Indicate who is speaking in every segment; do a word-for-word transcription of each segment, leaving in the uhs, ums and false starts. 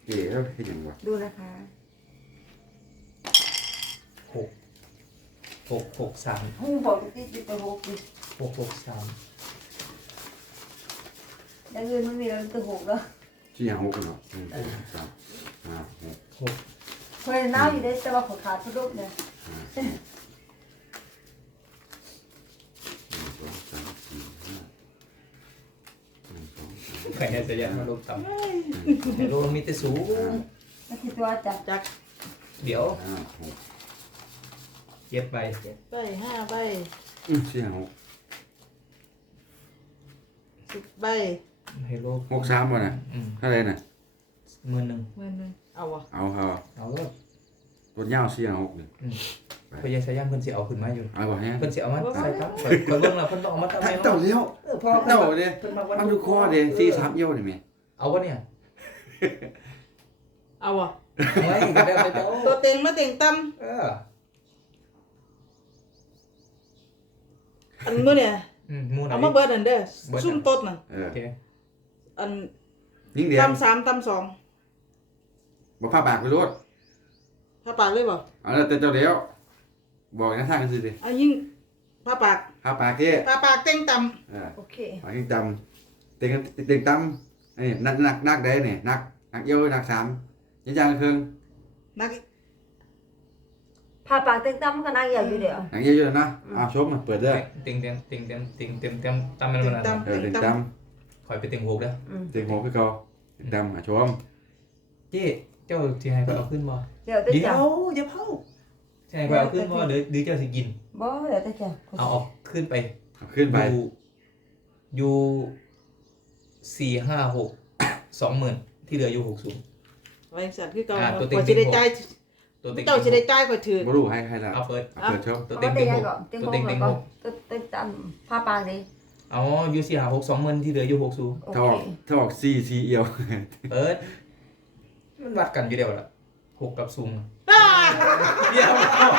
Speaker 1: เก๋แล้วให้ยังวะ
Speaker 2: ดูนะคะ
Speaker 3: หกหกหกสาม
Speaker 2: หูบอกที่จิตหกดิ
Speaker 3: หกหกสาม
Speaker 2: แล้วเงินมันมีแล้วตัวหกแล้ว
Speaker 1: ชี้หางหกเนาะหนึ่งสองสามห้าหก
Speaker 3: หก
Speaker 2: เคยน้าอยู่ได้แต่ว่าขอขาดทุกรูปเนี่ย
Speaker 1: ห้าหกหนึ่งสองสามสี่ห้าหนึ่งสองสาม
Speaker 3: ใครเนี่ยจะยันมาลงต่ำให้ลงมีแต่สูง
Speaker 2: แล้วคิดว่าจะ
Speaker 4: จัก
Speaker 3: เดี๋ยว
Speaker 1: ห้าหก
Speaker 3: เจ็บไป
Speaker 4: เจ็ดใบห้าใบ
Speaker 1: อืมชี้หางหก
Speaker 4: สิบใบ
Speaker 3: ให้ลง
Speaker 1: หกสามวะน่ะ
Speaker 3: อืม
Speaker 1: เท่าไรน่ะ
Speaker 3: หมื่นหนึ่ง
Speaker 4: เงินหนึ่งเอาวะ
Speaker 1: เอาเอา
Speaker 3: เอาแล้ว
Speaker 1: ตัวยาวชี้หางหกนี่
Speaker 3: พยายามเพิ่นสิเอาขึ้นมาอยู่
Speaker 1: เอาบ่ฮะ
Speaker 3: เพิ่นสิเอามาใส่ครับข่อยข่อยเบิ่งแล้วเพิ่นต้องเอามาทำไม
Speaker 1: เต่า
Speaker 3: เนาะ
Speaker 1: เลี้ยว
Speaker 3: เออพอ
Speaker 1: เต่าเด้
Speaker 3: เพิ่นมาวัน
Speaker 1: มันดูคอเด้สี่สามเอี้ยวนี่แม่
Speaker 3: เอาวะเนี่ย
Speaker 4: เอาวะ
Speaker 3: ไว้ก็ได้ไปเจ้า
Speaker 4: ตัวเต็งมาเต็งตั้ม
Speaker 3: เออ
Speaker 4: อันมื้อเนี่ย
Speaker 3: อืมหมู่ไหน
Speaker 4: เอามาเบิดอันเด้อ
Speaker 3: เบิดอัน
Speaker 4: ซุ่มตดน่ะ
Speaker 1: เออ
Speaker 3: โอเค
Speaker 4: อัน
Speaker 1: ยิ่งเดียว
Speaker 4: ตั้มสามตั้มสอง
Speaker 1: บ่พาปากไปรถ
Speaker 4: ผ้าปากเลยบ่
Speaker 1: เอาแล้วแต่เจ้าเดียวบอกนะทางกันสิดิ
Speaker 4: เอายิ่งผ้าปาก
Speaker 1: พาปากเก้
Speaker 4: ผ้าปากเต็งตั้ม
Speaker 1: เออ
Speaker 2: โอเค
Speaker 1: ปากยังจำเต็งเต็งตั้มไอ้นักนักนักได้เนี่ยนักนักเอี้ยวนักสามยังจังเครื่อง
Speaker 4: นัก
Speaker 2: พาปากเต็งตั้มก็นั่งอย่างอยู่เดียว
Speaker 1: นักเอี้ยวเยอะนะเอาชมมาเปิดเด้อ
Speaker 3: ติงเต็มติงเต็มติงเต็มเต็มตามมันมัน
Speaker 4: ตั้ม
Speaker 1: เออ
Speaker 4: เต็ง
Speaker 1: เต็ง
Speaker 4: ตั้
Speaker 1: ตั้
Speaker 4: ม
Speaker 1: ม
Speaker 3: คอยไปติงหกเด้อ
Speaker 2: อืม
Speaker 1: เต็งหัวคือเก่าเต็งตั้มอ่ะชม
Speaker 3: เจ๊เจ้าสิให้ข่อยเอาขึ้นบ่
Speaker 2: เดี๋ยวแต่
Speaker 3: เดี๋ย
Speaker 2: จับ
Speaker 3: วอย่าเผาสิให้ข่อยเอาขึ้นบ่เดี๋ยวเดี๋ยวเจ้าสิกิน
Speaker 2: บ่เดี๋ยวแต่จับ
Speaker 3: เอาออกขึ้นไป
Speaker 1: เอาขึ้นไป
Speaker 3: อยู่อยู่สี่ห้าหกสองหมื่นที่เหลืออยู่หกศูนย์
Speaker 4: ไว้สั่นคือเก่า
Speaker 3: อ่าตัวเต็ง
Speaker 4: ข่อยสิได้จ่าย
Speaker 3: ตัวเต็ง
Speaker 4: เจ้าสิได้จ่ายข่อยถือ
Speaker 1: บ่รู้ให้ใครละ
Speaker 3: เอาเปิด
Speaker 1: เอาเปิดชม
Speaker 3: ตัว
Speaker 2: เอา
Speaker 3: เต็ง
Speaker 2: แต่
Speaker 3: เต็ง
Speaker 2: ยั
Speaker 3: ห
Speaker 2: ง
Speaker 3: ก
Speaker 2: ก่อนเต็ง
Speaker 3: ตัว
Speaker 2: ห
Speaker 3: เต็
Speaker 2: ก
Speaker 3: ง
Speaker 2: แล้
Speaker 3: เต็
Speaker 2: ว
Speaker 3: ง
Speaker 2: ก็
Speaker 3: หก
Speaker 2: เต็งตั้มพาปากดิ
Speaker 3: เอาอยู่สี่ห้าหกสองหมื่นที่เหลืออยู่หกศูนย์
Speaker 2: โอ
Speaker 1: ถ้า
Speaker 2: เค
Speaker 1: ออกถ้าออกสี่สี่เอี้ยว
Speaker 3: เปิดมันวัดกันอยู่เดียวล่ะหกกับศูนย์
Speaker 4: อ้า
Speaker 3: เดี๋ยว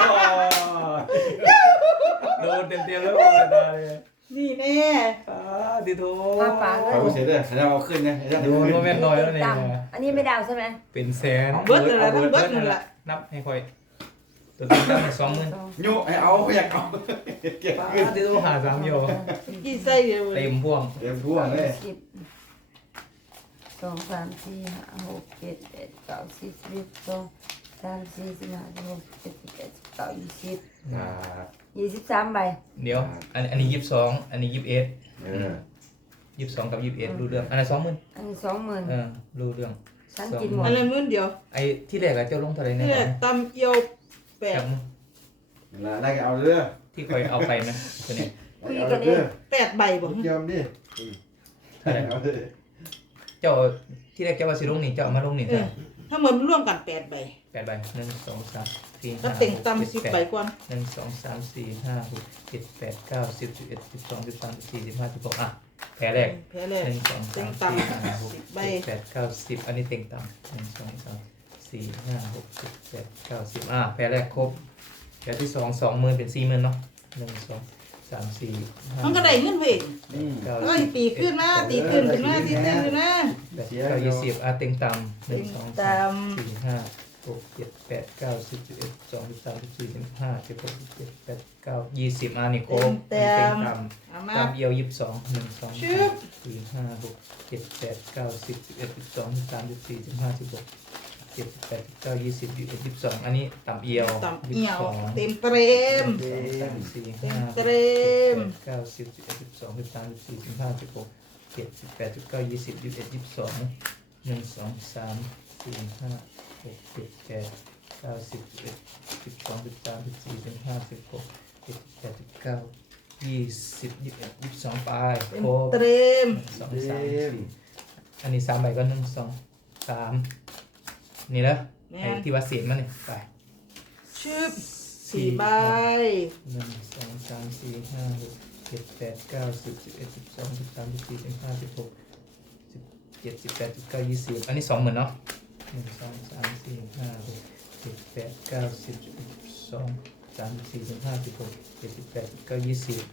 Speaker 3: โดนเต็มเต็มแล้วเลย
Speaker 4: นี่แน่
Speaker 3: อ่าดิโท
Speaker 2: พาปากเล
Speaker 1: ไป
Speaker 2: ย
Speaker 1: บ่เสียเด้อให้เราเอาขึ้นนะให้เรา
Speaker 3: โดนโมเมนต์น้อยแล้วเนี่ย
Speaker 2: ตั้มอันนี้ไม่ดาวใช่ไหม
Speaker 3: เป็นแสน
Speaker 4: เบิดนั่นแหละทั้งเบิดนั่นแหละ
Speaker 3: นับให้ค่อยตัวตั้งตั้งสองหมื่น
Speaker 1: โยให้เอาอยากเอาเก็บ
Speaker 3: ป้า
Speaker 1: ขึ้น
Speaker 3: ดิโทหาสามโย
Speaker 4: กี่ไส้เดียว
Speaker 3: เต็มพ่วง
Speaker 1: เต็มทั่วเลย
Speaker 2: สิบสองสามสี่ห้าหกเจ็ดแปดเก้าสิบสิบสองสามสี่สิบห้าสิบหกสิบเจ็ดสิบแปดสิบเก้ายี่สิบ
Speaker 1: อ่า
Speaker 2: ยี่สิบสามใบ
Speaker 3: เดี๋ยวอันอันนี้ยี่สิบสองอันนี้ยี่สิบเอ็ด
Speaker 1: เออ
Speaker 3: ยี่สิบสองกับยี่สิบเอ็ดรู้เรื่องอันไหนสองหมื่น
Speaker 2: อันนี้สองหมื่น
Speaker 3: เออรู้เรื่อง
Speaker 2: ฉันกินหมด
Speaker 4: อันละมื้อเดียว
Speaker 3: ไอ้ที่แรกอะเจ้าลงเท่าไหร
Speaker 4: นี่
Speaker 3: แน่
Speaker 4: แหละตำเอียวแปด
Speaker 3: จำ
Speaker 1: เวลาได้ก็เอาเด้อ
Speaker 3: ที่คอยเอาไปนะตัวนี้
Speaker 1: เอาเด้อ
Speaker 4: แปดใบบ่
Speaker 1: เยี่ยมดิ
Speaker 3: เท่าไหร
Speaker 1: เอาเด้อ
Speaker 3: เจ้าที่แรกเจ้าว่าสิลงนี่เจ้าเอามาลงนี่
Speaker 4: เออถ้ามันร่วมกันแปดใบ
Speaker 3: แปดใบหนึ่งสองสามสี่
Speaker 4: ถ้า
Speaker 3: ห้า
Speaker 4: เต็ง
Speaker 3: หก
Speaker 4: ตำ
Speaker 3: เจ็
Speaker 4: สิ
Speaker 3: ด
Speaker 4: บ
Speaker 3: แป
Speaker 4: ใบ
Speaker 3: ด
Speaker 4: ก่อน
Speaker 3: หนึ่งสองสามสี่ห้าหกเจ็ดแปดเก้าสิบสิบเอ็ดสิบสองสิบสามสิบสี่สิบห้าสิบหกอ่ะแผลแรก
Speaker 4: แพ้แรก
Speaker 3: หนึ่งสอง
Speaker 4: เต็
Speaker 3: สาง ม
Speaker 4: ตำ
Speaker 3: สี่ห้าหก
Speaker 4: สิบใบ
Speaker 3: เจ็ดแปดเก้าสิบอันนี้เต็งต่ำหนึ่งสองสามสี่ห้าหกเจ็ดแปดเก้าสิบอ่ะแผลแรกครบแผลที่สองสองหมื่นเป็นสี่หมื่นเนาะหนึ่งสองสามสี่ห้า
Speaker 4: มันก็ได้เงินเวง
Speaker 1: อืม
Speaker 3: เก้า
Speaker 4: แล้วก็ตีขึ้นนะตีขึ้นขึ้นมาตีขึ้นขึ้นมา
Speaker 3: แปดเก้ายี่สิบอ่ะเต็งต่ำหนึ่งสองสาม
Speaker 4: ตำ
Speaker 3: สี่ห้าหกเจ็ดแปดเก้าสิบสิบเอ็ดสิบสองสิบสามสิบสี่สิบห้าสิบหกสิบเจ็ดแปดเก้ายี่สิบอ่ะนี่ครบ
Speaker 4: เต็ม
Speaker 3: เต็ง
Speaker 4: ๆ
Speaker 3: ต่ำ
Speaker 4: เอามา
Speaker 3: ตามเอียวยี่สิบสองหนึ่งสอง
Speaker 4: ชึ
Speaker 3: สา
Speaker 4: บ
Speaker 3: มสี่ห้าหกเจ็ดแปดเก้าสิบสิบเอ็ดสิบสองสิบสามสิบสี่สิบห้าสิบหกเจ็ดสิบแปดสิบเก้ายี่สิบยี่สิบเอ็ดยี่สิบสองอันนี้ตามเอียว
Speaker 4: ตำเอียว
Speaker 3: ยี่สิบสอง
Speaker 4: เต็มเตรม
Speaker 3: หนึ่งสองสามสี่ห้าหก
Speaker 4: เต็
Speaker 3: เจ็ด
Speaker 4: ม
Speaker 3: แปดเก้าสิบสิบเอ็ดสิบสองสิบสามสิบสี่สิบห้าสิบหกเจ็ดสิบแปดสิบเก้ายี่สิบยี่สิบเอ็ดยี่สิบสองหนึ่งสองสามสี่ห้าหกเจ็ดแปดเก้าสิบสิบเอ็ดสิบสองสิบสามสิบสี่สิบห้าสิบหกเจ็ดแปดสิบเก้ายี่สิบยี่สิบเอ็ดยี่สิบสองไป
Speaker 4: เต็ม
Speaker 3: ครบ
Speaker 4: เตรม
Speaker 3: สอง
Speaker 1: เต็
Speaker 3: สาม
Speaker 1: ม
Speaker 3: อันนี้สามใบก็หนึ่งสองสามนี่แหละ
Speaker 4: แม่
Speaker 3: ไอ้
Speaker 4: น
Speaker 3: ที่ว่าเสียงมันนี่ไป
Speaker 4: ชึบสี่ใบ
Speaker 3: หนึ่งสองสามสี่ห้าหกเจ็ดแปดเก้าสิบสิบเอ็ดสิบสองสิบสามสิบสี่สิบห้าสิบหกสิบเจ็ดสิบแปดสิบเก้ายี่สิบอันนี้สองหมื่นเนาะหนึ่งสองสามสี่ห้าหกเจ็ดแปดเก้าสิบสิบเอ็ดสิบสองสามสิบสี่สิบห้าสิบหกเจ็ดสิบแปดสิบเก้ายี่สิบ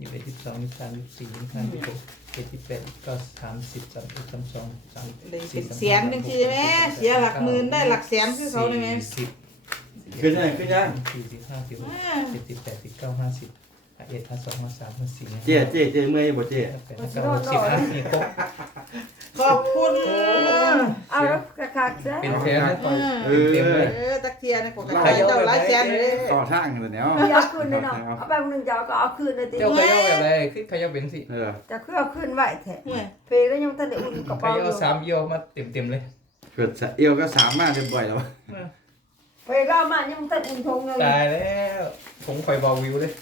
Speaker 3: ยี่สิบเอ็ดยี่สิบสองยี่สิบสามยี่สิบสี่ยี่สิบห้ายี่สิบหกเจ็ดยี่สิบแปดยี่สิบเก้าสามสิบสามเอ็ดสามสองสาม
Speaker 4: เลย
Speaker 3: สี่
Speaker 4: เป็น
Speaker 3: สาม
Speaker 4: แสนจังซี่แม่เสียหลักหมื่นได้หลักแสนคือเขาได้ไหม
Speaker 3: สิบ
Speaker 1: ขึ้นยังขึ้นยัง
Speaker 3: สี่สิบห้าสิบหกเจ็ดสิบแปดสิบเก้าห้าสิบห้าเอ็ดห้าสองห้าสามห้าสี่
Speaker 1: เจ๊เจ๊เจ๊เมื่อยบ่เจ๊
Speaker 3: ห้าแปดห้าเก้าหกสิบอ่ะนี่ครบ
Speaker 4: ขอบคุณ
Speaker 2: เอาแล้วกระคักซะ
Speaker 3: เป็นแสนนะต่อย
Speaker 1: เออ
Speaker 3: เต็มเลย
Speaker 4: เออตะเคียนนะกว่ากันเจ้าหลายแสนเลย
Speaker 1: ต่อทางเลยเนาะ
Speaker 2: เอาคืนเลยเนาะเอาไปมึงหนึ่งจะเอาก็เอาคืนเลยติ
Speaker 3: เจ้าขย่อแบบไรคือขย่อเป็นสิ
Speaker 1: เออ
Speaker 2: จะคือเอาคืนไว้แท้
Speaker 4: เมื่อย
Speaker 2: เพก็ยังทันได้อุ่นกระ
Speaker 3: ข
Speaker 2: เป๋าอยู่
Speaker 3: ย่อสามเอี่ยวมาเต็มเต็มๆเลย
Speaker 1: เกิดเอวก็สามารถเรียบร้อยแล้ว
Speaker 2: เพก็เอามายังทันอุ่นทงเลย
Speaker 3: ตายแล้วผมคอยบอกวิวเลย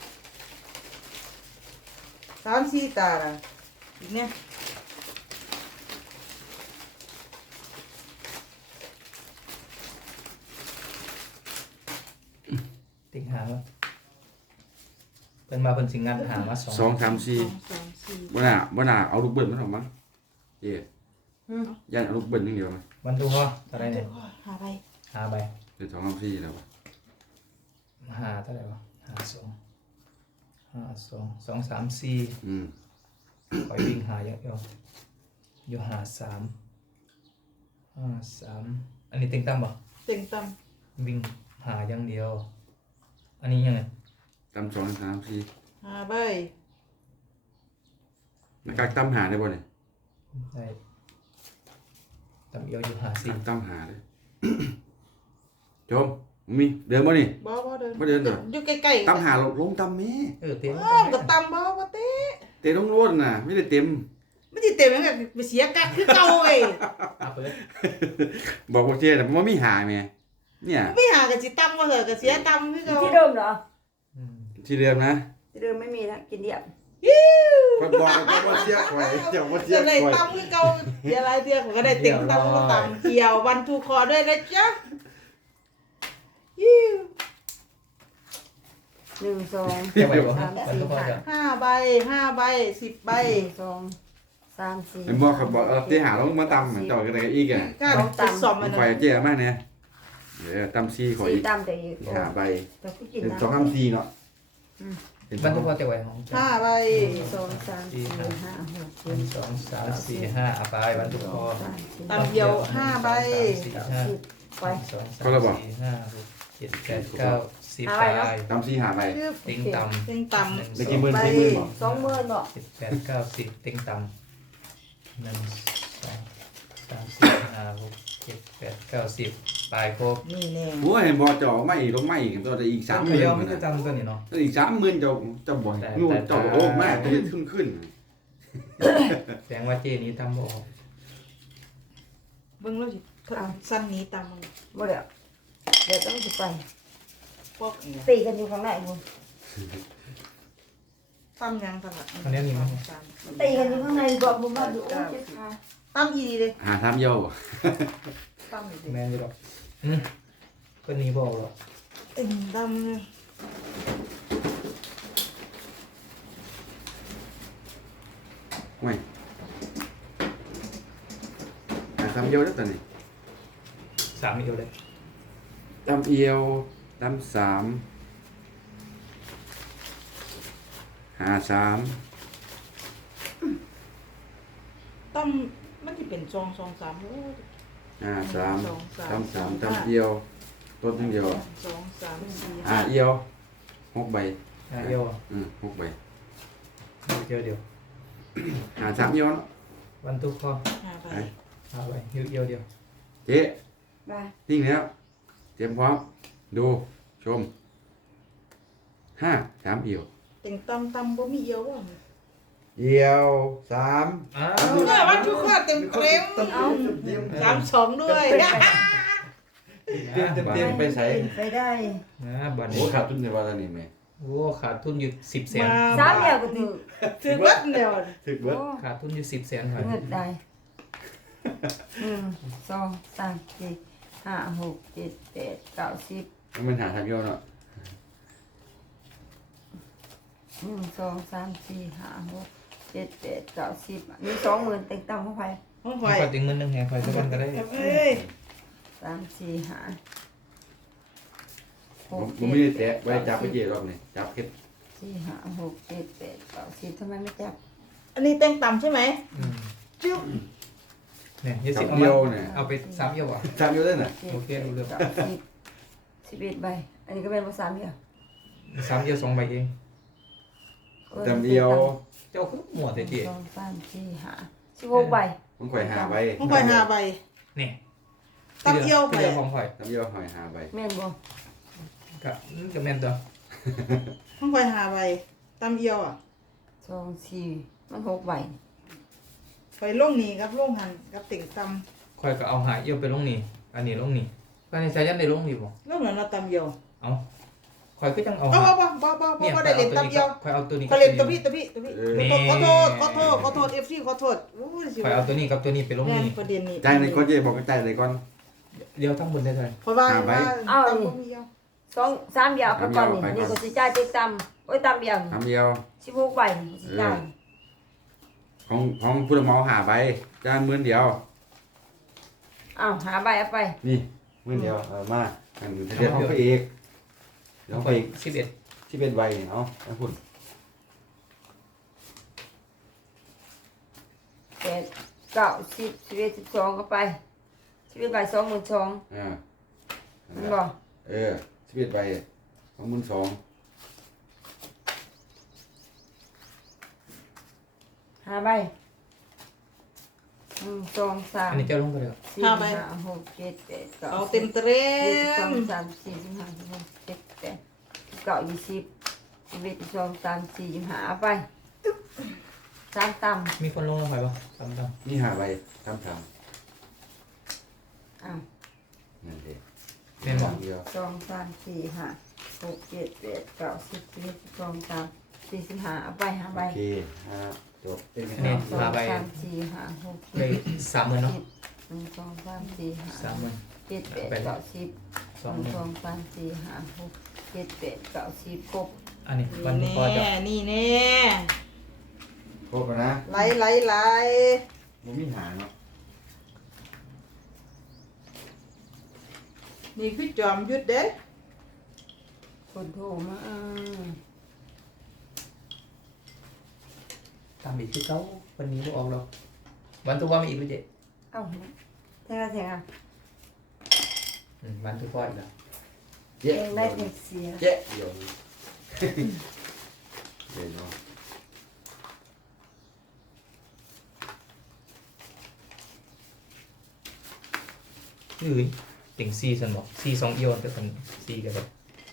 Speaker 4: สามสี่ตาล่ะอีกเนี่ย
Speaker 3: ติงหามาเป็นมาเป็นสิงงานหามาสอง
Speaker 1: สองสามสี่
Speaker 4: สองสี่
Speaker 1: บ่น่าบ่น่าเอาลูกเบิ้ลมาหรอกมั้งเจ๊ยันเอาลูกเบิ้ลนึงเดียวมั้ย
Speaker 3: วันดูพอเท่าไหรเนี่ย
Speaker 4: หาไป
Speaker 3: หาใบ
Speaker 1: เดี๋ยวสองสามสี่แล้ว
Speaker 3: หาเท่าไหร่วะหาสองห้าสองสองสามสี่
Speaker 1: อืม
Speaker 3: คอยวิ่งหาอย่างเดียวอยู่หาสามห้าสามอันนี้เต็งตั้มปะ
Speaker 4: เต็งต่
Speaker 3: วิ่งหาอย่างเดียว อันนี้ยังไง
Speaker 1: ตำสองสามสี่
Speaker 4: ำหาใบ
Speaker 1: นักการตำหาได้บ่เนี่ย
Speaker 3: ได้ตั้มเอียวอยู่หาสี่
Speaker 1: ตำหาเลยโจมมีเดินบ่นี่
Speaker 4: บ่บ่เดิน
Speaker 1: บ่เดินเหรอ
Speaker 4: อยู่ใกล้ๆ
Speaker 1: ตำหาลงลงตำแม่
Speaker 3: เออเต็ม
Speaker 4: อ้าวก็ตำบ่บ่เต้
Speaker 1: เตะลงรถน่ะไม่ได้เต็ม
Speaker 4: ไม่ได้เต็มเหมือนกันไปเสียกะคือเก่าเว้ย
Speaker 3: เอาเปิด
Speaker 1: บอกว่าเจ๊แต่มันมีหาแม่เนี่ย
Speaker 4: ไม่หากันสิตำก็เหอะก็เสียตำคือเก่า
Speaker 2: ที่เดิมเหรอ
Speaker 3: อืม
Speaker 1: ที่เดิมนะ
Speaker 2: ที่เดิมไม่มีนะกินเดียบ
Speaker 1: ก็บอกก็บ่เสียข่อยเจ้าบ่เสีย
Speaker 4: จะได้
Speaker 1: ข่อย
Speaker 4: ตำคือเก่าเสียหลายเทื่อผมก็ได้เต็งตำก็ตำเกี่ยววันทูคอด้วยนะจ๊ะยิ้ว
Speaker 2: หนึ่งสอง
Speaker 3: เดี๋ยวไปบ่
Speaker 2: สาม
Speaker 3: วัน
Speaker 2: สี่
Speaker 3: ทุกคน
Speaker 2: ห้า
Speaker 3: จะ
Speaker 4: ห้าใบห้าใบสิบใบ
Speaker 2: หนึ่งสองสามสี่
Speaker 1: ไอ้บอกเขาบอกเออที่หาลงมาตำเหมือนเจ้าก็ได้อีกอ่ะ
Speaker 4: ก็จะสอบมัน
Speaker 1: ข่อยเจ๊มากเนี่ยเออตำซีข่อย
Speaker 2: สี่
Speaker 1: อีก
Speaker 2: ตามแต่อีก
Speaker 1: หาใบ
Speaker 2: แต่กูกิน
Speaker 1: เป็น
Speaker 2: นะ
Speaker 1: สองคำซีเนาะเป็นส
Speaker 3: วั
Speaker 1: อน ง
Speaker 3: ทุกคนจะไหวของ
Speaker 4: ห้าใบ
Speaker 2: หนึ่งสองสามสี่ห้าหก
Speaker 3: หนึ่งสองสามสี่ห้าเอาไปวันทุกคน
Speaker 4: ตำเดียวห้าใบ
Speaker 3: สี่ห้า
Speaker 2: สิบไป
Speaker 3: สองสามสี่ห้าหกเจ็ดแปดเก้าสิบ
Speaker 2: เอา
Speaker 3: ไป
Speaker 2: ไว้เนาะ
Speaker 1: ตำซีหาใบ
Speaker 3: ติงต่ำ
Speaker 4: เต็งต
Speaker 1: ได้กี่หมื่นสี่หมื่นบ่
Speaker 2: สองหมื่นบอก
Speaker 3: เจ็ดแปดเก้าสิบติงต่ำหนึ่งสองสามสี่ห้าหกเจ็ดแปดเก้าสิบตายครบ
Speaker 4: ำนี่แน่
Speaker 1: โอ้ยบอกเจ้าไม่ลงไม่อีกตัวได้อีกสามหมื่น
Speaker 3: เดียวไม่
Speaker 1: นะ
Speaker 3: จะจำตัวนี้เนาะ
Speaker 1: อีกสามหมื่นเจ้าเจ้าบ่อยนู่นเจ้าโอ้มากตัวนี้ขึ้นขึ้น
Speaker 3: แสดงว่าเจนี้ทำบ่ออก
Speaker 4: เบิ่งแล้วสิสั้นนี้ตำมัน
Speaker 2: บ่เดี๋ยวเดี๋ยวต้องสิไป
Speaker 4: พวกนี้
Speaker 2: ตีกันอยู่ข้างในมึง
Speaker 4: ตำยังตำละ
Speaker 3: อันนี้มีไหม
Speaker 2: ตีกันอยู่ข้างในบอกมึงมาดูโอ้ยเจ็บขา
Speaker 4: ตำอีดีเลย
Speaker 1: หาทำเยอะบ่
Speaker 4: ตำอีดี
Speaker 3: แม่นอยู่หรอกอืมก็นี้บอกหรอก
Speaker 4: เต็งตำเลย
Speaker 1: ไม่หาทำเยอะแล้วตอนนี้
Speaker 3: สามเอียวเลย
Speaker 1: ตำเอียวตำสามหาสาม
Speaker 4: ตำมันจะเป็นซองซองสามโอ้ย
Speaker 1: หาสาม
Speaker 4: สองสาม
Speaker 1: ตำสาม
Speaker 4: สี่
Speaker 1: ตำเอียวต้นนึงเดียว
Speaker 4: สองสามสี่
Speaker 1: หาเอียวหกใบ
Speaker 3: ห้าเอียวอ่ะ
Speaker 1: อืมหกใบ
Speaker 3: เดียวเดียว
Speaker 1: หาสามเอียวเนาะ
Speaker 3: วันทุกข้อ
Speaker 4: ห้าใบ
Speaker 3: เอาไปเอียวเอียวเดียว
Speaker 1: เจ๊
Speaker 2: ไป
Speaker 1: ทิ้งแล้วเตรียมพร้อมดูชมห้าสามเอียว
Speaker 4: เต็งตำตำบ่มีเอียวบ่
Speaker 1: เอียวสาม
Speaker 3: อ้าว
Speaker 4: เมื่อวันทุกข้อเต็มเต็ม
Speaker 1: เอา
Speaker 4: สามสองด้วย
Speaker 1: เต็มเต็มเต็มไปใส่
Speaker 2: ไปได้
Speaker 3: นะบัตร
Speaker 1: โอ้ขาดทุนในวันนี้ไหม
Speaker 3: โอ้ขาดทุนอยู่สิบแสน
Speaker 2: สามเดียวก็ถือ
Speaker 4: ถือวัดเดียว
Speaker 1: ถึกเบิด
Speaker 2: โอ้
Speaker 3: ขาดทุนอยู่สิบแสนครับ
Speaker 2: เงินได้หนึ่งสองสามสี่ห้าหกเจ็ดแปดเก้าสิบ
Speaker 1: มันหาทางเดียวเนาะ
Speaker 2: หนึ่งสองสามสี่ห้าหกเจ็ดแปดเก้าสิบมีสองหมื่นเต็งต่ำเข้าไป
Speaker 4: ห้องไฟ
Speaker 3: ก็ถึงเงินหนึ่งแห่งไฟสักวันก็ได้
Speaker 4: เอ้ย
Speaker 2: สามสี่ห้าห
Speaker 1: ผม
Speaker 2: ก
Speaker 1: ผมไม่ได้แตะไว้จับไปเจรอบนี่จับเก็บ
Speaker 2: สี่ห้าหกเจ็ดแปดเก้าสิบทำไมไม่จับ
Speaker 4: อันนี้เต็งต่ำใช่ไหม
Speaker 3: อืม
Speaker 4: จุ๊บ
Speaker 3: เนี่ยยี่สิ
Speaker 1: สา
Speaker 3: บ
Speaker 1: ม
Speaker 3: เอา
Speaker 1: เดี
Speaker 3: มา
Speaker 1: ยวเนี่ย
Speaker 3: เอาไปสามเอี่ยวอ่ะ
Speaker 1: สามเดียวได้น่ะ
Speaker 3: โอเครู้เรื่อง
Speaker 2: เก้าสิบสิบเอ็ดใบอันนี้ก็เป็นภาษาเดียว
Speaker 3: สามเอี่ยวสองใบเอง
Speaker 1: สามเดียว
Speaker 3: เจ้าคือหมวด
Speaker 2: หนึ่
Speaker 3: เจ๊
Speaker 2: งสองสามสี่ห้าสิบหกใบ
Speaker 1: ผมข่อยหาใบ
Speaker 4: ต้องคอยหาใบ
Speaker 3: เนี่ย
Speaker 4: ตำเอี่ยว
Speaker 3: ที่
Speaker 4: ไป
Speaker 3: เดียวของข่อย
Speaker 1: สามเดียวข่อยหาใบ
Speaker 2: แม่นบ่
Speaker 3: กับกับแมนตัว
Speaker 4: ต้องคอยหาใบตำเอี่ยวอ่ะ
Speaker 2: สองสี่มันหกใบ
Speaker 4: ไปล่งนี่กับล่งหันกับเต็งต
Speaker 3: ข่อยก็เอาหาเอี่ยวไปลงนี่อันนี้ลงนี่ก็ในสายันได้ลงนี่บ่
Speaker 4: ำล่งเหนือเราตำเอี่ยว
Speaker 3: เอาข่อยก็จังเอา
Speaker 4: เอา
Speaker 3: หา
Speaker 4: บ่บ่บ่บ่บ่
Speaker 3: เนี่ย
Speaker 4: บ่
Speaker 3: ข่
Speaker 4: ได้
Speaker 3: อย
Speaker 4: เล่น
Speaker 3: เอาตัว
Speaker 4: ตำ
Speaker 3: นี้
Speaker 4: เอี่ยว
Speaker 3: ข่อยเอาตัวนี้
Speaker 4: เขาเล่นตัวพี่ตัวพี่ตัวพี่ขอโทษขอโทษขอโทษขอโทษขอโทษโอ้ยสิ
Speaker 3: ข่อยเอาตัวนี้กับตัวนี้ไปลง
Speaker 4: แม่น
Speaker 3: นี่
Speaker 4: ประเด็นนี้
Speaker 1: จ่ายในก้อนเจ๊บอกก็จ่ายเลยก่อน
Speaker 3: เดี๋ยวทั้งบนได้เลย
Speaker 4: เพราะว่า
Speaker 1: หาใบ
Speaker 4: ว่าตำบ่มีเอี่ยว
Speaker 2: สองสามเดียวไปก่อนนี่
Speaker 1: สามเดี
Speaker 2: นี่
Speaker 1: ยว
Speaker 2: ก็สิจ่ายเต็มตำโอ้ยตำเดียว
Speaker 1: สามเดียว
Speaker 2: สิบหกใบนี่ก็สิจ่าย
Speaker 1: ของของผู้รับเหมาหาใบจ่ายหมื่นเดียว
Speaker 2: อ้าวหาใบเอาไป
Speaker 1: นี่หมื่นเดียวเออมาอันเดี๋ยวของพระเอกเดี๋ยวของพ
Speaker 3: ข่อ
Speaker 1: ระ
Speaker 3: ย
Speaker 1: เอก
Speaker 3: สิบเอ็ด
Speaker 1: ที่เป็นใบเนาะนะคุณ
Speaker 2: แปดเก้าสิบสิบเอ็ดสิบสองก็ไปสิบเอ็ดใบสองหมื่นสอง
Speaker 1: อ่า
Speaker 2: มันบ่
Speaker 1: เออสิบเอ็ดใบของหมื่นสอง
Speaker 2: หาใบหนึ่งสองสาม
Speaker 3: อันนี้เจ้าลงไปเลย
Speaker 2: สี่ห้าหกเจ็ดแปดเก้า
Speaker 4: เอา
Speaker 2: สิบ
Speaker 4: เต็มเต็
Speaker 2: สิบสอง
Speaker 4: ม
Speaker 2: สามสี่สิบห้าสิบหกสิบเจ็ดสิบแปดสิบเก้ายี่สิบสิบเอ็ดสิบสองสามสี่สิบห้าเอาไปสามต่
Speaker 3: มีคนลงลงไปป่ะสามตัง
Speaker 1: นี่หาใบทำท
Speaker 2: ำอ้าว
Speaker 1: ำนั่นเอง
Speaker 3: แม่นบอก
Speaker 1: เดียว
Speaker 2: สองสามสี่ห้าหกเจ็ดแปดเก้าสิบสิบเอ็ดสิบสองสามสี่สิบห้าเอาไปหา
Speaker 1: โอ
Speaker 2: ใบ
Speaker 1: เคห้าจบเป็น
Speaker 3: อันนี้
Speaker 2: สอง
Speaker 3: หาใบ
Speaker 2: สามสี่ห้าหก
Speaker 3: ได้
Speaker 2: เจ็ด
Speaker 3: สามหมื่นเนาะ
Speaker 2: สิบหนึ่งสองสามสี่ห้า
Speaker 3: สามหมื่น
Speaker 2: เจ็ดแปดเก้าสิบ
Speaker 3: สอง
Speaker 2: ห
Speaker 3: ห
Speaker 2: นึ่
Speaker 3: มื่
Speaker 2: ง
Speaker 3: น
Speaker 2: สองสามสี่ห้าหกเจ็ดแปดเก้าสิบครบ
Speaker 3: อันนี้วัน
Speaker 4: นี่
Speaker 3: พอจะ
Speaker 4: แน่นี่แน่
Speaker 1: ครบแล้วนะ
Speaker 4: ไหลไหลไหล
Speaker 1: มันมีหาเนาะ
Speaker 4: นี่คือจอมยุดเด้
Speaker 2: คนโทรมา
Speaker 3: ตามอีกคือเขาวันนี้ไม่ออกหรอกวันตัวว่าไม่อีกเลยเจ๊
Speaker 2: เอ้าแทงอะแทงอะ
Speaker 3: อืมวันตัวพ่ออีกแล้ว
Speaker 1: เจ๊
Speaker 2: เองได้เด็กเสีย
Speaker 1: เจ๊เดี๋ยวเดี๋ยวเนาะ
Speaker 3: อือติ่งซีสันบอกซีสองเอียวแต่คนซีกันแบบ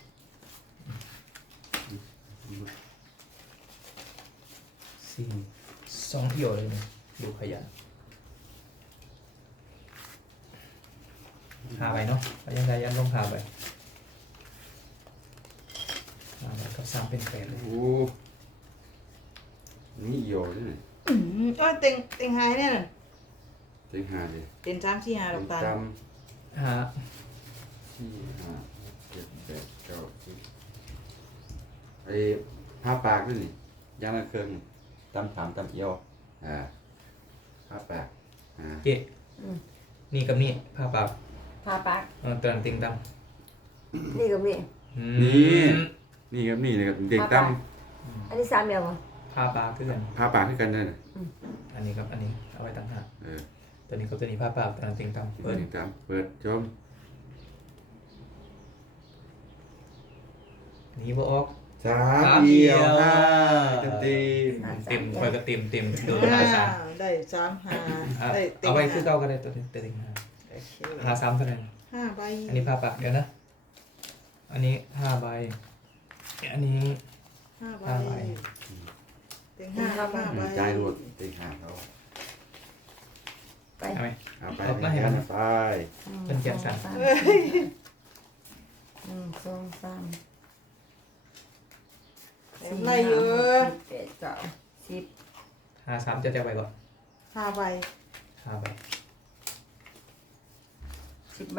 Speaker 3: ซีสองเอียวเลยเนี่ยดูขยันหาไปเนาะพยันยันลงหาไปหาไปกับสามเป็นแปดเลย
Speaker 1: โอ้นี่เหี่ยวนี่
Speaker 4: อืมโอ้ยเต็งเต็งหายเนี่ยน่ะ
Speaker 1: เต็งหาเลย
Speaker 4: เป็นสามสี่ห้าดอกตาล
Speaker 1: จ
Speaker 3: หา
Speaker 1: ำสี่ห้าเจ็ดแปดเก้าสิบไอ้ผ้าปากนี่นี่ยางละเครื่องตำถามตำเอียวอ่าผ้าปากอ่า
Speaker 3: เจ๊นี่กับนี่ผ้าปาก
Speaker 2: พาปาก
Speaker 3: เออตรังติงตัง
Speaker 2: นี่กับนี่
Speaker 3: อืม
Speaker 1: นี่ครับนี่นะครับเด็กต
Speaker 2: อันนี้สามเดียวเหรอ
Speaker 3: ผ้าปากคือกัน
Speaker 1: ำผ้าปากคือกันนั่นน่ะ
Speaker 3: อันนี้ครับอันนี้เอาไว้ตั้งหาก
Speaker 1: เออ
Speaker 3: ตัวนี้กับตัวนี้ผ้าปากตรังติงตัง
Speaker 1: เปิ
Speaker 3: เปิ
Speaker 1: ด
Speaker 3: ด
Speaker 1: เด็กตำเปิดชม
Speaker 3: นี่บ่ออก
Speaker 1: สามเดียวห้าเต็มเต็ม
Speaker 3: เต็มคอยก็เต็มเต็มโดน
Speaker 4: อ่า
Speaker 3: หาสาม
Speaker 4: ได้สามห้า
Speaker 3: อ่ะ
Speaker 4: ได้เต็ง
Speaker 3: เอาไว้
Speaker 4: ห้า
Speaker 3: คือเก่าก็ได้ตัวนี้ตัวเต็งหา
Speaker 4: โอเค
Speaker 3: หาสามเท่านั้น
Speaker 4: ห้าใบ
Speaker 3: อันนี้ผ้าปากเดี๋ยวนะ อันนี้ห้าใบ อันนี้
Speaker 4: ห้าใบ
Speaker 3: ห้าใบ
Speaker 4: เต็งห้าห้าใบ
Speaker 1: จ่ายรวดเต็งหาเขา
Speaker 2: ไป
Speaker 3: เอาไหม
Speaker 1: เอาไป
Speaker 3: เอาไปให้มัน
Speaker 1: ไป
Speaker 3: เป็นแกนสั่น
Speaker 2: หนึ่งสองสาม
Speaker 4: เต็มไรเยอะ
Speaker 2: แปดเก้าสิบ
Speaker 3: หาสามจะจะไปก่อน
Speaker 4: ห้าใบ
Speaker 3: ห้าใบ
Speaker 2: สิบใบ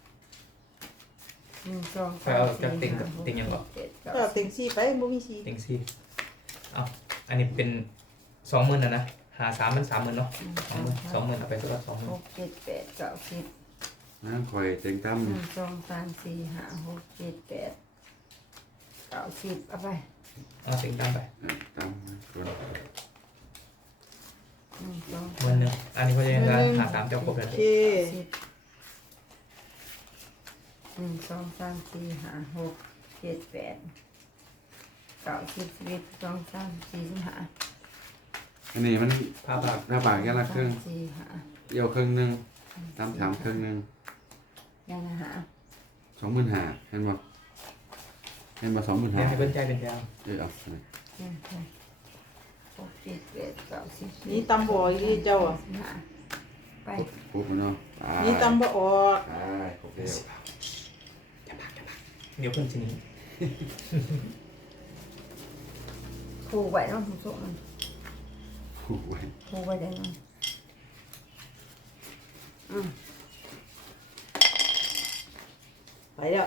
Speaker 2: หนึ่งสอง
Speaker 3: ไป
Speaker 2: สาม
Speaker 3: เอา
Speaker 2: สี่
Speaker 3: จากติง
Speaker 2: ห้า
Speaker 3: กับ
Speaker 2: หก
Speaker 3: ติงยังก่อน
Speaker 2: เจ็ดเก้า
Speaker 4: ก็
Speaker 2: สิ
Speaker 4: เต็
Speaker 2: บ
Speaker 4: งสี่ไปบ่มีสี่
Speaker 3: ติงสี่เอาอันนี้เป็นสองหมื่นนะนะ หาสามมันสามหมื่นเนาะสองหมื่นสองหมื่นเอาไปก็สองหมื่น
Speaker 2: หกเจ็ดแปดเก้าสิบ
Speaker 1: นั่งคอยเต็งต
Speaker 2: หนึ่งสองสามสี่ห้าหกเจ็ดแปดเก้าสิบเอาไป
Speaker 1: ำ
Speaker 3: เอาเต็งตั้งไป
Speaker 1: เออตามส่วน
Speaker 2: หนึ่งสอง
Speaker 3: หมื่นหนึ่งอันนี้เขาจะยังไงหาสามเจ้าครบ
Speaker 4: โอ
Speaker 3: เลย
Speaker 4: เค
Speaker 2: สิบหนึ่งสองสามสี่ห้าหกเจ็ดแปดเก้าสิบสิบเอ็ดสิบสองสามสี่สิบห้า
Speaker 1: อันนี้มัน
Speaker 3: ภาพแบบ
Speaker 1: หน้าปากยันละครึ่ง
Speaker 2: สามสี่ห้า
Speaker 1: เอี่ยวครึ่งหนึงตามถามครึ่งหนึง
Speaker 2: ยันละหา
Speaker 1: สองหมื่นห้าเห็นบ่เห็นบ่สองหมื่น
Speaker 3: ให้
Speaker 1: ห้า
Speaker 3: ให้เบิ้ลใจเป็นแถว
Speaker 1: เออเอาไป
Speaker 2: หนึ่งสองหกเจ็ดแปดเก้าสิบ
Speaker 4: นี่ตำบ่อยที่เจ้าอ่ะ
Speaker 2: สิบห้าไป
Speaker 1: ปุ๊บมันเนาะไป
Speaker 4: นี่ตำบ่ออก
Speaker 1: ไปครบแล้ว
Speaker 3: เดี๋ยวเพิ่งจะหนี
Speaker 2: ครูไว้เนาะผมส่งมัน
Speaker 1: โอ้ย
Speaker 2: ครูไว้ได้เนาะอืม
Speaker 4: ไปแล้ว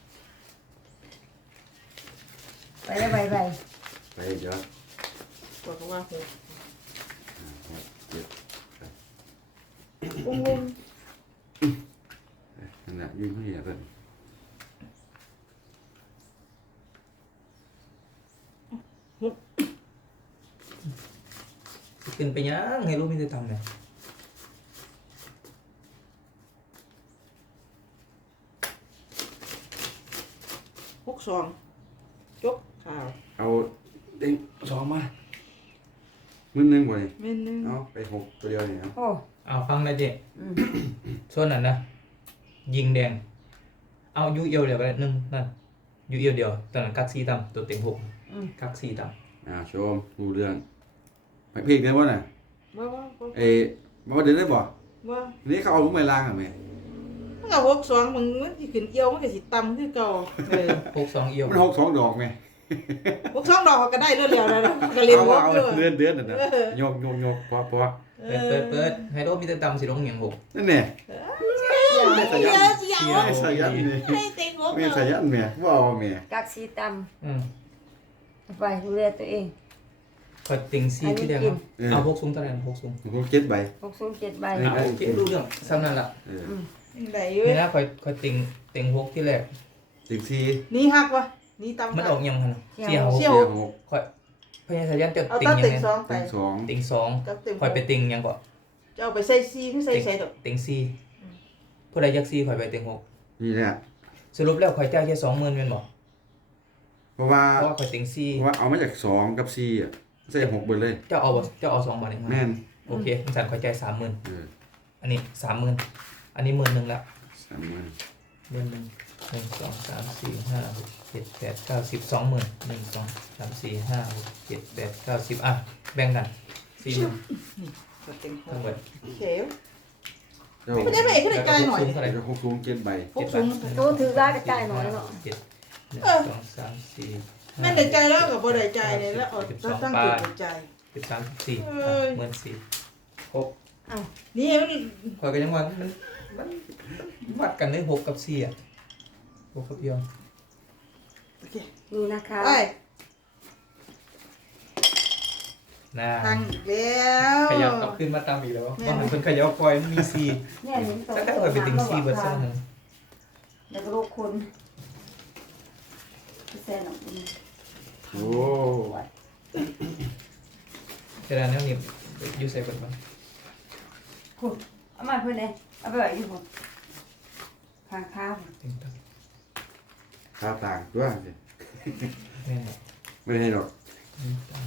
Speaker 2: ไปแล้วไปไป
Speaker 1: ไปเดี๋ยว
Speaker 4: บอกเขาว่าโห
Speaker 1: ห้าหกเจ็ด
Speaker 4: อุ้งอุ้ง
Speaker 1: นั่นแหละยืนเขาเหี้ยเพิ่น
Speaker 3: ขึ้นไปยังให้รู้มีจะทำเลย
Speaker 4: หกสองจบข่าว
Speaker 1: เอาเด้งสองมาหมื่นหนึงบ่นี่
Speaker 4: เม่นหนึง
Speaker 1: เอาไปหกตัวเดียวนี่เอา
Speaker 2: โอ้
Speaker 3: เอาฟังนะเจ๊
Speaker 2: อืม
Speaker 3: ส่วนนั้นนะยิงแดงเอายูเอียวเดียวไปหนึ่งนั่นยูเอียวเดียวตอนนั้นกักซีต่ำตัวเต็งหก
Speaker 2: อืม
Speaker 3: กักซีต่
Speaker 1: อ่าชมรู้เรื่องไปพีกได้บ่น่ะ
Speaker 4: ว่าว่าว่า
Speaker 1: เอ้บ่เดินได้บ่
Speaker 4: ว่า
Speaker 1: นี่เขาเอาลูกไม้ล้างอ่ะแม่
Speaker 4: มันก็หกสองมึงมันสิขึ้นเอียวมันก็สิตำคือเก่าเออ
Speaker 3: ำหกสองเอียว
Speaker 1: มันหกสองดอกแม่
Speaker 4: หกสองดอกก็ได้เรื่อยๆแล้วนะก็เล่น
Speaker 1: เอา
Speaker 4: หก
Speaker 1: เอา
Speaker 4: อยู่
Speaker 1: เดือนเดือนนั่นน่ะ
Speaker 4: เออ
Speaker 1: โยกโยกโยกพอพอ
Speaker 4: เอ
Speaker 3: เปิด
Speaker 4: อ
Speaker 3: เปิดเปิดให้รู้มีแต่ต่ำสิลงอย่างหก
Speaker 1: นั่นแน่
Speaker 4: เดี๋ยวเดี๋ยวเดี๋ยว
Speaker 1: ไม่ใส่ยันนี่
Speaker 4: ไม่ได้เต็งหก
Speaker 1: ไม่ใส่ยันแม่บ่เอาแม่
Speaker 2: กักสีต
Speaker 3: อืม
Speaker 2: ำไปดูแลตัวเอง
Speaker 3: คอยติงซีที่เดียวครับเอาหกซุ้มเท่าไหร่หกซุ้ม
Speaker 1: ผมเก็บใบ
Speaker 2: หกศูนย์เจ็ดใบ
Speaker 1: เออ
Speaker 3: เอาโอเครู้เรื่องซ้ำนั่นละ
Speaker 1: เออ
Speaker 2: อืม
Speaker 4: ได้อยู่
Speaker 3: นี่นะคอยคอยติงติงหกที่แรก
Speaker 1: ติงซี
Speaker 4: นี่ฮักวะนี่ตำ
Speaker 3: มันออกยังไงเสี่ยว
Speaker 4: เสี่
Speaker 1: เสี
Speaker 4: ยว
Speaker 1: ยหก
Speaker 3: คอยพยายามสายันจะ
Speaker 4: เอา
Speaker 3: ติง
Speaker 4: ตา
Speaker 3: ยัง
Speaker 4: เต็ง
Speaker 3: ไง
Speaker 4: สองไป
Speaker 1: ติงสอง
Speaker 3: ติงสอง
Speaker 4: กับเต็ง
Speaker 3: คอยไปติงยังก่อน
Speaker 4: จะเอาไปใส่ซีคือใส่ใส่ดอก
Speaker 3: ติงซีผู้ใดยักซีคอยไปติงหก
Speaker 1: นี่แหละ
Speaker 3: สรุปแล้วคอยจ่ายแค่สองหมื่นเป็นบอก
Speaker 1: เพราะว่า
Speaker 3: เพราะว่าคอยติงซี
Speaker 1: เพราะว่าเอามาจากสองกับซีอ่ะใส่หกเบิดเลย
Speaker 3: เจ้าเอาบ่เจ้าเอาสองบาทเอง
Speaker 1: แม่น
Speaker 3: โอเคมันสั่นคอยจ่ายสามหมื่น
Speaker 1: เออ
Speaker 3: อันนี้สามหมื่นอันนี้หมื่นหนึ่งละ
Speaker 1: สามหมื่น
Speaker 3: หมื่นหนึ่งหนึ่งสองสามสี่ห้าหกเจ็ดแปดเก้าสิบสองหมื่นหนึ่งสองสามสี่ห้าหกเจ็ดแปดเก้าสิบอ่ะแบ่งกันสี่หมื่น
Speaker 4: กับเต็งห
Speaker 3: ทั้ง
Speaker 4: ก
Speaker 3: หมด
Speaker 4: เขียว
Speaker 1: เจ้า
Speaker 4: ไม่ได้ไปเอกก็ได้ใจหน่อย
Speaker 3: สูงเท่าไหร่
Speaker 1: เจ้าหกสูงเจ็ดใบ
Speaker 4: หกสูง
Speaker 2: ตัวถือได้กระจายหน่อยเนาะ
Speaker 3: เจ็ดหนึ่งสองสามสี่
Speaker 4: แม่ได้ใจแล้วกับบ่ได้ใจเลยแล้วอดตั้งจิตใจ
Speaker 3: สิบสามสิบสี่
Speaker 4: เอ้ย
Speaker 3: หมื่นสี่หก
Speaker 2: อ้าว
Speaker 4: นี่มัน
Speaker 3: คอยกันยังว่ามันมันมันวัดกันได้หกกับสี่อ่ะหกกับเดียว
Speaker 4: โอเค
Speaker 2: นี่นะคะ
Speaker 4: ไป
Speaker 3: น่า
Speaker 4: ตั้งแล้ว
Speaker 3: ขยับกลับขึ้นมาตามอีกแล้วว่ามันเป็นขยับปล่อยมันมีสี่
Speaker 2: เนี่ยเห็นสอง
Speaker 3: แต่ถ้าคอยไปติงสี่เบอร์เซ็นต์หนึ่ง
Speaker 2: แล้วก็ลูกคุณแซนออกมา
Speaker 1: โอ้
Speaker 3: เวลานี้นี่ยูใส่เปิดบ้าง
Speaker 2: คุณเอามาเพื่อนเลยเอาไปไว้อยู่ผมข้างข้าว
Speaker 3: ติงตัง
Speaker 1: ค่าต่างด้วยสิ
Speaker 3: แม่นบ่
Speaker 1: ไม่ได้หรอก
Speaker 3: ติงตัง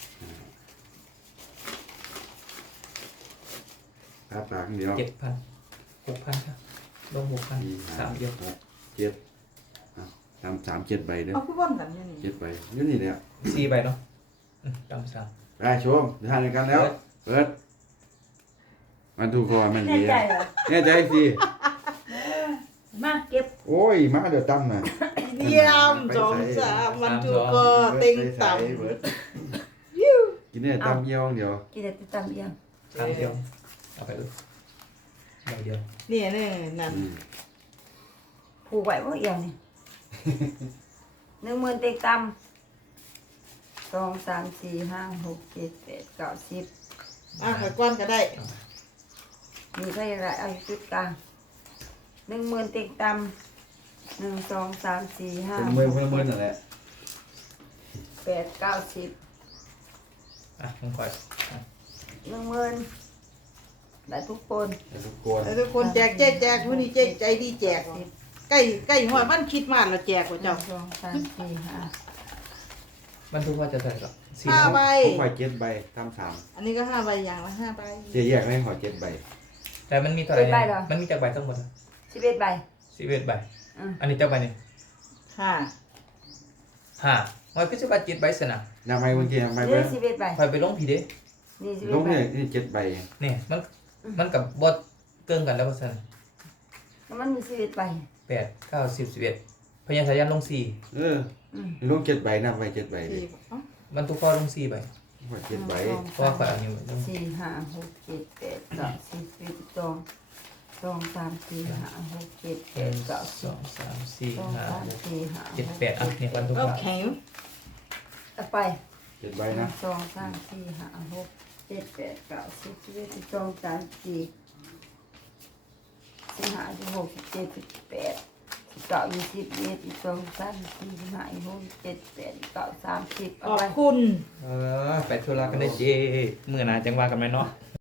Speaker 1: ค่าต่างเดียว
Speaker 3: เจ็ดพันหกพันครับลงหกพัน
Speaker 1: สี่
Speaker 3: สามเดียว
Speaker 1: หกเจ็ดอ่ะทำสามเจ็ดใบเด้อ
Speaker 4: เอาคือว่อนกันอยู่นี่
Speaker 1: เจ็ดใบนี่นี่แหละ
Speaker 3: สี่ใบเนาะอืมตามสาม
Speaker 1: ได้ชมเดินทางกันแล้ว เปิดมันถูกคอมัน
Speaker 2: แน่
Speaker 1: ดี
Speaker 2: ใจเหรอ
Speaker 1: แน่ใจสิ
Speaker 2: มาเก็บ
Speaker 1: โอ้ยมาเดี๋ยวตั้มน่ะ
Speaker 4: เยี่ยมสองสามวันถูกก็เต็งต่ำ
Speaker 1: เบิดกินเนี่ยตั้มเยี่ยวเดียว
Speaker 2: กินแต่ตำเอียง
Speaker 3: สามเดียวเอาไปเลยใบเดียว
Speaker 4: เนี่ยเนี่ยนั่น
Speaker 1: อืม
Speaker 2: ผูกไว้ว่าเอียงนี่ หนึ่งหมื่นเต็กตำสองสามสี่ห้าหกเจ็ดแปดเก้าสิบ
Speaker 4: อ่ะขอยก้อนก็ได้
Speaker 2: มีก็ยังไงเอาอยู่จุดกลางหนึ่งหมื่นเต็กตำหนึ่งสองสามสี่ห้า
Speaker 1: เป็นมือคนละมือนั่นแหละ
Speaker 2: แปดเก้าสิบ
Speaker 3: อ่ะมึงคอยอ่ะ
Speaker 2: หนึ่งหมื่นได้ทุกคน
Speaker 1: แต่ทุกคน
Speaker 4: แล้วทุกคนแจกแจกแจกผู้นี้แจกใจดีแจก
Speaker 2: สิบ
Speaker 4: ใกล้ใกล้หัวมันคิดมาแล้วแจกว่า
Speaker 2: หนึ่
Speaker 4: เจ้าง
Speaker 2: สองสามสี่ห้า
Speaker 3: มันทุกว่าจะใส่ก่อนสี่
Speaker 4: ห้าใบ
Speaker 1: ผมขอเจ็ดใบทำสาม
Speaker 4: อันนี้ก็ห้าใบอย่างละห้าใบ
Speaker 1: เจ๊แยกให้ขอเจ็ดใบ
Speaker 3: แต่มันมีตัวอะไรเนี่ยมันมีจากใบทั้งหมด
Speaker 2: สิบเอ็ดใบ
Speaker 3: สิบเอ็ดใบ
Speaker 2: อืม
Speaker 3: อันนี้จากใบนี่
Speaker 4: ห้า
Speaker 3: ห้ามันก็จะว่าเจ็ดใบสนะ
Speaker 1: นำไปเมื่อกี้นำไป
Speaker 2: นี่
Speaker 1: เพื่อ
Speaker 2: สิบเอ็ดใบ
Speaker 3: คอยไปลงผีเด้
Speaker 2: นี่สิบ
Speaker 1: ล
Speaker 2: เอ็ด
Speaker 1: ง
Speaker 2: ใบ
Speaker 1: เนี่ยนี่เจ็ดใบ
Speaker 3: เนี่ยมันมันกับบดเกินกันแล้วว่าสัน
Speaker 2: แล้วมันมีสิบเอ็ดใบ
Speaker 3: แปดเก้าสิบสิบเอ็ดพญาสายันลงสี่
Speaker 1: เออ
Speaker 2: อืม
Speaker 1: ลงเจ็ดใบนำไปเจ็ดใบเล
Speaker 4: สี่
Speaker 1: ย
Speaker 4: เอ้า
Speaker 3: มันทุกข้อลงสี่ใบ
Speaker 1: ขอเจ็ดใบ
Speaker 2: หนึ่ง
Speaker 3: เพ
Speaker 2: ส
Speaker 3: ราะ
Speaker 2: อ
Speaker 3: ว่าง ข่อยเอานิ้วไว้ลง
Speaker 2: สี่ห้าหกเจ็ดแปดเก้าสิบสิบเอ็ดสิบสองสองสามสี่ห้าหกเจ็ดแป
Speaker 3: หนึ่
Speaker 2: ด
Speaker 3: ง
Speaker 2: เก้า
Speaker 3: ส
Speaker 2: สิบ
Speaker 3: องสามสี่
Speaker 2: สอง
Speaker 3: ห้า
Speaker 2: สาม
Speaker 3: หก
Speaker 2: สี่ห้า
Speaker 3: เจ็ดแปดอ่ะเนี่ยวันทุก
Speaker 4: เอา
Speaker 3: ข้อ
Speaker 4: แข็ง
Speaker 2: เอาไป
Speaker 1: เจ็ดใบ
Speaker 2: หนึ่
Speaker 1: นะ
Speaker 2: งสองสามสี่ห้าหกเจ็ดแปดเก้าสิบสิบเอ็ดสิบสองสามสี่สิบห้าสิบหกสิบเจ็ดสิบแปดสิบเก้ายี่สิบยี่สิบเอ็ดยี่สิบสองสามสี่สิบห้ายี่สิบหกยี่สิบเจ็ดแปดเก้าสามสิบ
Speaker 4: ข
Speaker 2: เอา
Speaker 4: อบ
Speaker 2: ไป
Speaker 4: คุณ
Speaker 3: เออไปธุระกันได้เจ้มือหนาจังว่ากันไหมเนาะ